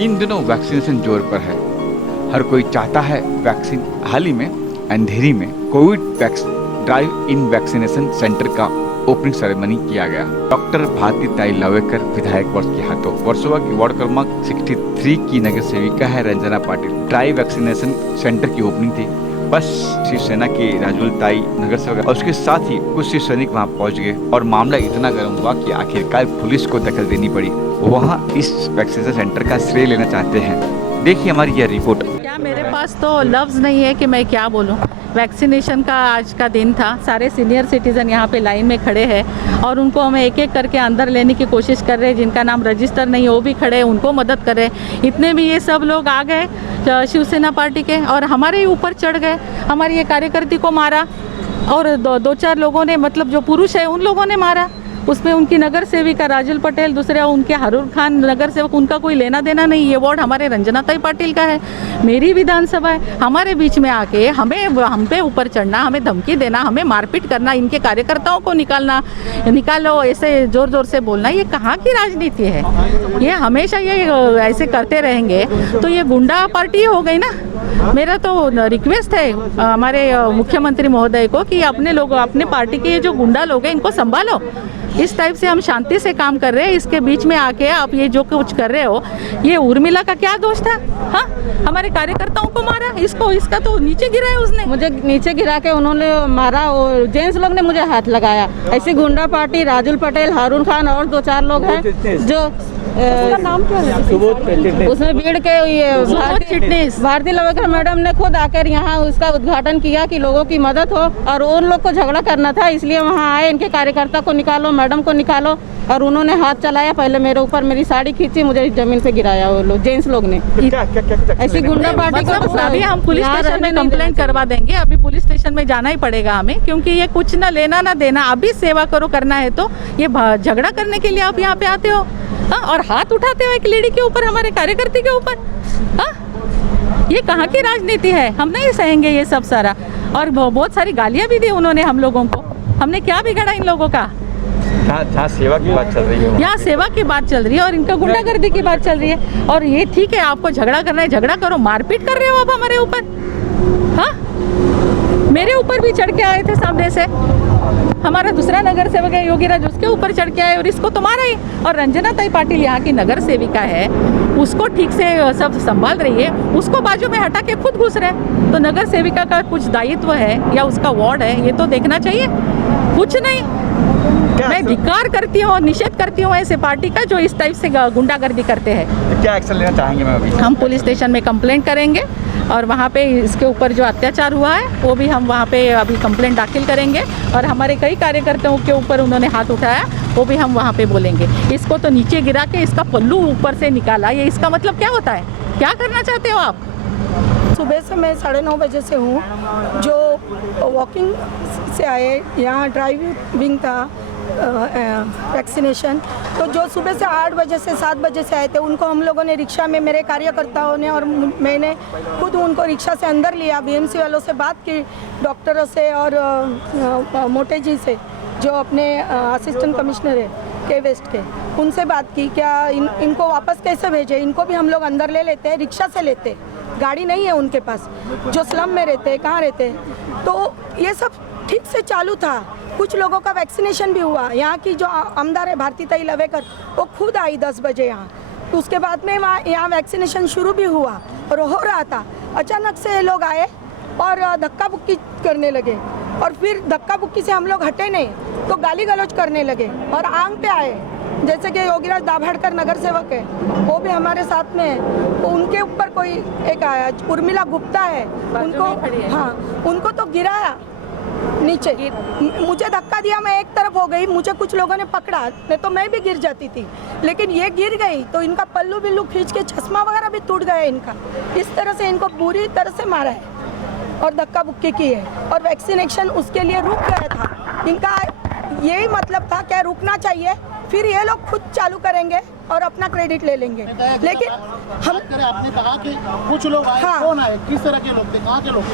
इन दिनों वैक्सीनेशन जोर पर है। हर कोई चाहता है वैक्सीन। हाल ही में अंधेरी में Covid drive in vaccination centre का ओपनिंग सेरेमनी किया गया। डॉक्टर भारती ताई लवेकर विधायक वर्ष के हाथों वर्सोवा की वार्ड क्रमांक 63 की नगर सेविका है Ranjana Patil. Drive vaccination centre की ओपनिंग थी। बस शिवसेना के राजुल ताई नगर सेवक और उसके साथ ही कुछ शिव सैनिक वहाँ पहुँच गए और मामला इतना गर्म हुआ कि आखिरकार पुलिस को दखल देनी पड़ी। वहाँ इस वैक्सीनेशन सेंटर का श्रेय लेना चाहते हैं। देखिए हमारी यह रिपोर्ट। क्या मेरे पास तो लफ्ज़ नहीं है कि मैं क्या बोलूं। वैक्सीनेशन का आज का दिन था। सारे सीनियर सिटीज़न यहाँ पे लाइन में खड़े हैं और उनको हमें एक एक करके अंदर लेने की कोशिश कर रहे हैं। जिनका नाम रजिस्टर नहीं है वो भी खड़े हैं, उनको मदद कर रहे हैं। इतने में ये सब लोग आ गए शिवसेना पार्टी के और हमारे ही ऊपर चढ़ गए। हमारी ये कार्यकर्ती को मारा और दो चार लोगों ने, मतलब जो पुरुष है उन लोगों ने मारा। उसमें उनकी नगर सेविका राजुल पटेल, दूसरे उनके हरूर खान नगर सेवक, उनका कोई लेना देना नहीं। ये वार्ड हमारे रंजना ताई पाटिल का है, मेरी विधानसभा है। हमारे बीच में आके हम पे ऊपर चढ़ना, हमें धमकी देना, हमें मारपीट करना, इनके कार्यकर्ताओं को निकालो, ऐसे जोर जोर से बोलना, ये कहाँ की राजनीति है? ये हमेशा ये ऐसे करते रहेंगे तो ये गुंडा पार्टी हो गई ना। मेरा तो रिक्वेस्ट है हमारे मुख्यमंत्री महोदय को कि अपने लोग, अपने पार्टी के जो गुंडा लोग हैं इनको संभालो। इस टाइप से हम शांति से काम कर रहे हैं, इसके बीच में आके आप ये जो कुछ कर रहे हो, ये उर्मिला का क्या दोष था? हाँ, हमारे कार्यकर्ताओं को मारा, इसका तो नीचे गिरा है उसने। मुझे नीचे गिरा के उन्होंने मारा और जेंट्स लोग ने मुझे हाथ लगाया। ऐसी गुंडा पार्टी राजुल पटेल, हारून खान और दो चार लोग हैं जो उसका नाम क्या है? उसमें भीड़ के ये भारती लवेकर मैडम ने खुद आकर यहाँ उसका उद्घाटन किया कि लोगों की मदद हो और उन लोग को झगड़ा करना था, इसलिए वहाँ आए। इनके कार्यकर्ता को निकालो, मैडम को निकालो, और उन्होंने हाथ चलाया। पहले मेरे ऊपर मेरी साड़ी खींची, मुझे जमीन पे गिराया वो लोग, जेंट्स लोग ने। ऐसी गुंडा पार्टी को अभी हम पुलिस स्टेशन में कंप्लेंट करवा देंगे। अभी पुलिस स्टेशन में जाना ही पड़ेगा हमें, क्योंकि ये कुछ ना लेना ना देना। अभी सेवा करो, करना है तो ये झगड़ा करने के लिए आप यहाँ पे आते हो और हाथ उठाते हो एक लेडी के ऊपर, हमारे कार्यकर्ता के ऊपर। ये कहाँ की राजनीति है? हम नहीं सहेंगे ये सब सारा। और बहुत सारी गालियाँ भी दी उन्होंने हम लोगों को। हमने क्या बिगाड़ा इन लोगों का? जहाँ सेवा की बात चल रही है, यहाँ सेवा की बात चल रही है और इनका गुंडागर्दी की बात चल रही है। और ये ठीक है, आपको झगड़ा करना है, झगड़ा करो। मारपीट कर रहे हो आप हमारे ऊपर। हाँ, मेरे ऊपर भी चढ़ के आए थे सामने से। हमारा दूसरा नगर सेवक है योगीराज, उसके ऊपर चढ़ के आए और इसको तो मारा ही। और रंजना ताई पाटिल यहाँ की नगर सेविका है, उसको ठीक से सब संभाल रही है, उसको बाजू में हटा के खुद घुस रहे। तो नगर सेविका का कुछ दायित्व है या उसका वार्ड है, ये तो देखना चाहिए। कुछ नहीं। मैं धिक्कार करती हूँ, निषेध करती हूँ ऐसे पार्टी का जो इस टाइप से गुंडागर्दी करते हैं। क्या एक्शन लेना चाहेंगे मैम? अभी हम पुलिस स्टेशन में कंप्लेंट करेंगे और वहाँ पे इसके ऊपर जो अत्याचार हुआ है वो भी हम वहाँ पे अभी कंप्लेंट दाखिल करेंगे। और हमारे कई कार्यकर्ताओं के ऊपर उन्होंने हाथ उठाया, वो भी हम वहाँ पे बोलेंगे। इसको तो नीचे गिरा के इसका पल्लू ऊपर से निकाला, ये इसका मतलब क्या होता है? क्या करना चाहते हो आप? सुबह से मैं 9:30 बजे से हूँ, जो वॉकिंग से आए। यहाँ ड्राइविंग था वैक्सीनेशन, तो जो सुबह से 8 बजे से 7 बजे से आए थे, उनको हम लोगों ने रिक्शा में, मेरे कार्यकर्ताओं ने और मैंने खुद उनको रिक्शा से अंदर लिया। बीएमसी वालों से बात की, डॉक्टरों से और मोटे जी से, जो अपने असिस्टेंट कमिश्नर है के वेस्ट के, उनसे बात की। क्या इनको वापस कैसे भेजे? इनको भी हम लोग अंदर ले लेते हैं, रिक्शा से लेते, गाड़ी नहीं है उनके पास, जो स्लम में रहते हैं, कहाँ रहते हैं। तो ये सब ठीक से चालू था। कुछ लोगों का वैक्सीनेशन भी हुआ। यहाँ की जो आमदार है भारती ताई लवेकर, वो खुद आई 10 बजे यहाँ। तो उसके बाद में यहाँ वैक्सीनेशन शुरू भी हुआ और हो रहा था। अचानक से लोग आए और धक्का बुक्की करने लगे, और फिर धक्का बुक्की से हम लोग हटे नहीं तो गाली गलौज करने लगे और आंग पे आए। जैसे कि योगीराज दाभड़कर नगर सेवक है, वो भी हमारे साथ में है, तो उनके ऊपर कोई एक आया, उर्मिला गुप्ता है, उनको तो गिराया नीचे। मुझे धक्का दिया, मैं एक तरफ हो गई, मुझे कुछ लोगों ने पकड़ा, नहीं तो मैं भी गिर जाती थी। लेकिन ये गिर गई तो इनका पल्लू बिल्लू खींच के चश्मा वगैरह भी टूट गया इनका। इस तरह से इनको बुरी तरह से मारा है और धक्का बुक्की की है। और वैक्सीनेशन उसके लिए रुक गया था। इनका यही मतलब था, क्या रुकना चाहिए, फिर ये लोग खुद चालू करेंगे और अपना क्रेडिट ले लेंगे। लेकिन हम आपने कहा कि कुछ लोग आए, कौन आए, किस तरह के लोग थे, कहाँ के लोग?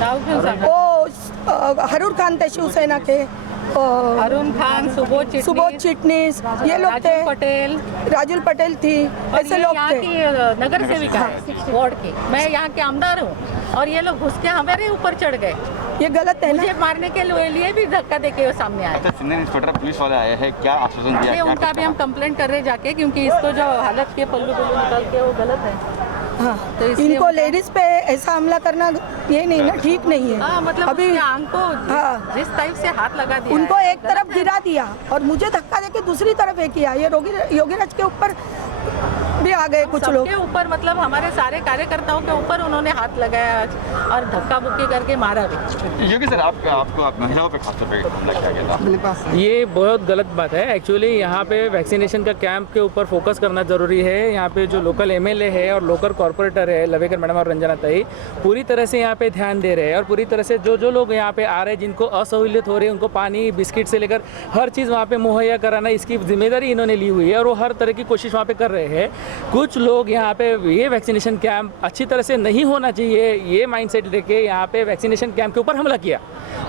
वो हरूर खान थे शिवसेना के, अरुण खान, सुबोध चिटनीस, ये लोग थे, पटेल, राजुल पटेल थी, और ऐसे ये लोग यहाँ थे। की नगर सेविका है वार्ड की। मैं यहाँ के आमदार हूँ और ये लोग घुस के हमारे ऊपर चढ़ गए। ये गलत है ना। मुझे मारने के लिए भी धक्का देके वो सामने आए। अच्छा, सीनियर इंस्पेक्टर पुलिस वाले आए हैं, क्या आश्वासन दिया? ये उनका भी हम कंप्लेंट कर रहे जाके, क्योंकि इसको जो हालत के पल्लू निकाल के वो गलत है। हाँ, तो इसलिए इनको लेडीज पे ऐसा हमला करना ये नहीं ना, ठीक नहीं है। हाँ, मतलब अभी उसके आंख को हाँ। जिस टाइप से हाथ लगा दिया उनको है, एक तरफ गिरा दिया और मुझे धक्का देके दूसरी तरफ एक किया। ये योगीराज के ऊपर भी आ गए कुछ लोग। सबके ऊपर, मतलब हमारे सारे कार्यकर्ताओं के ऊपर उन्होंने हाथ लगाया और धक्का बुक्की करके मारा भी। योगी सर, आपको महिलाओं पे खासतौर पे हमला किया गया था। ये बहुत गलत बात है। एक्चुअली यहाँ पे वैक्सीनेशन का कैंप के ऊपर फोकस करना ज़रूरी है। यहाँ पे जो लोकल एमएलए है और लोकल कॉर्पोरेटर है लवेकर मैडम और रंजना ताई पूरी तरह से यहाँ पे ध्यान दे रहे हैं और पूरी तरह से जो लोग यहाँ पे आ रहे हैं जिनको असहूलियत हो रही है उनको पानी बिस्किट से लेकर हर चीज़ वहाँ पे मुहैया कराना, इसकी जिम्मेदारी इन्होंने ली हुई है और वो हर तरह की कोशिश वहाँ पे कर रहे हैं। कुछ लोग यहाँ पे ये वैक्सीनेशन कैंप अच्छी तरह से नहीं होना चाहिए ये माइंडसेट लेके यहाँ पे वैक्सीनेशन कैंप के ऊपर हमला किया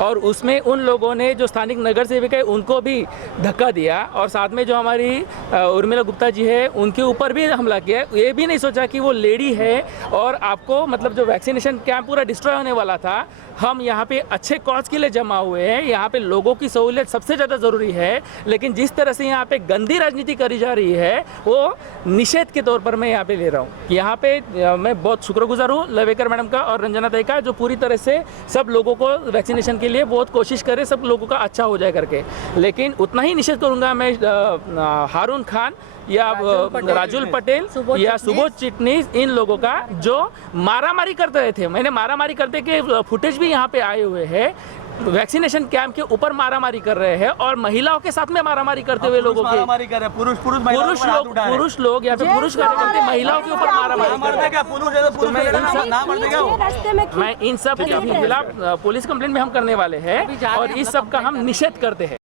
और उसमें उन लोगों ने जो स्थानिक नगर सेविका है उनको भी धक्का दिया और साथ में जो हमारी उर्मिला गुप्ता जी है उनके ऊपर भी हमला किया। ये भी नहीं सोचा कि वो लेडी है और आपको मतलब जो वैक्सीनेशन कैंप पूरा डिस्ट्रॉय होने वाला था। हम यहाँ पे अच्छे कॉज के लिए जमा हुए हैं, यहाँ पे लोगों की सहूलियत सबसे ज़्यादा ज़रूरी है, लेकिन जिस तरह से यहाँ पे गंदी राजनीति करी जा रही है वो निषेध के तौर पर मैं यहाँ पे ले रहा हूँ। यहाँ पे मैं बहुत शुक्रगुजार हूँ लवेकर मैडम का और रंजना ताई का, जो पूरी तरह से सब लोगों को वैक्सीनेशन के लिए बहुत कोशिश करे सब लोगों का अच्छा हो जाए करके। लेकिन उतना ही निषेध करूँगा मैं हारून खान या राजुल पटेल या सुबोध चिटनीस इन लोगों का जो मारामारी करते रहे थे। मैंने मारामारी करते के फुटेज भी यहाँ पे आए हुए हैं। वैक्सीनेशन कैंप के ऊपर मारामारी कर रहे हैं और महिलाओं के साथ में मारामारी करते हुए लोगों के पुरुष लोग यहाँ पे पुरुष कार्यकर्ता महिलाओं के ऊपर मारामारी मैं इन सब के खिलाफ पुलिस कंप्लेंट भी हम करने वाले हैं और इस सब का हम निषेध करते हैं।